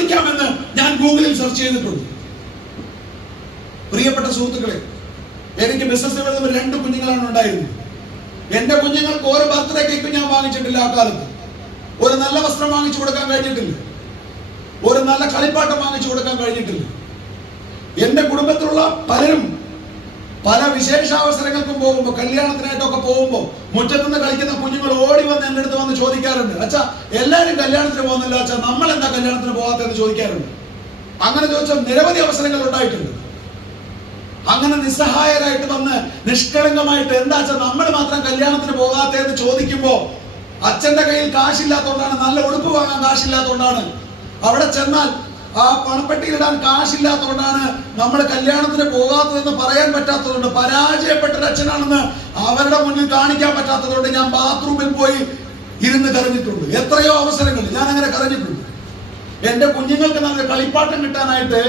ചോദിക്കാമെന്ന് ഞാൻ ഗൂഗിളിൽ സെർച്ച് ചെയ്തിട്ടുണ്ട്. പ്രിയപ്പെട്ട സുഹൃത്തുക്കളെ, എനിക്ക് ബിസിനസ് വരുന്ന 2 കുഞ്ഞുങ്ങളാണ് ഉണ്ടായിരുന്നത്. എന്റെ കുഞ്ഞുങ്ങൾക്ക് ഒരു ബർത്ത്ഡേ കേക്ക് ഞാൻ വാങ്ങിച്ചിട്ടില്ല. ആ കാലത്ത് ഒരു നല്ല വസ്ത്രം വാങ്ങിച്ചു കൊടുക്കാൻ കഴിഞ്ഞിട്ടില്ല. ഒരു നല്ല കളിപ്പാട്ടം വാങ്ങിച്ചു കൊടുക്കാൻ കഴിഞ്ഞിട്ടില്ല. എന്റെ കുടുംബത്തിലുള്ള പലരും പല വിശേഷാവസരങ്ങൾക്കും പോകുമ്പോൾ, കല്യാണത്തിനായിട്ടൊക്കെ പോകുമ്പോൾ മുറ്റത്തുനിന്ന് കളിക്കുന്ന കുഞ്ഞുങ്ങൾ ഓടി വന്ന് എന്റെ അടുത്ത് വന്ന് ചോദിക്കാറുണ്ട്, അച്ഛാ എല്ലാവരും കല്യാണത്തിന് പോകുന്നില്ല, അച്ഛാ നമ്മൾ എന്താ കല്യാണത്തിന് പോകാത്തതെന്ന് ചോദിക്കാറുണ്ട്. അങ്ങനെ ചോദിച്ചാൽ നിരവധി അവസരങ്ങൾ ഉണ്ടായിട്ടുണ്ട്. അങ്ങനെ നിസ്സഹായരായിട്ട് വന്ന് നിഷ്കളങ്കമായിട്ട് എന്താ അച്ഛൻ നമ്മൾ മാത്രം കല്യാണത്തിന് പോകാത്തതെന്ന് ചോദിക്കുമ്പോ അച്ഛന്റെ കയ്യിൽ കാശില്ലാത്തതുകൊണ്ടാണ്, നല്ല ഉടുപ്പ് വാങ്ങാൻ കാശില്ലാത്തതുകൊണ്ടാണ്, അവിടെ ചെന്നാൽ ആ പണപ്പെട്ടിയിലിടാൻ കാശില്ലാത്തതുകൊണ്ടാണ് നമ്മൾ കല്യാണത്തിന് പോകാത്തതെന്ന് പറയാൻ പറ്റാത്തതുകൊണ്ട്, പരാജയപ്പെട്ട അച്ഛനാണെന്ന് അവരുടെ മുന്നിൽ കാണിക്കാൻ പറ്റാത്തതുകൊണ്ട് ഞാൻ ബാത്റൂമിൽ പോയി ഇരുന്ന് കരഞ്ഞിട്ടുണ്ട്. എത്രയോ അവസരങ്ങൾ ഞാൻ അങ്ങനെ കരഞ്ഞിട്ടുണ്ട്. എന്റെ കുഞ്ഞുങ്ങൾക്ക് നല്ല കളിപ്പാട്ടം കിട്ടാനായിട്ട്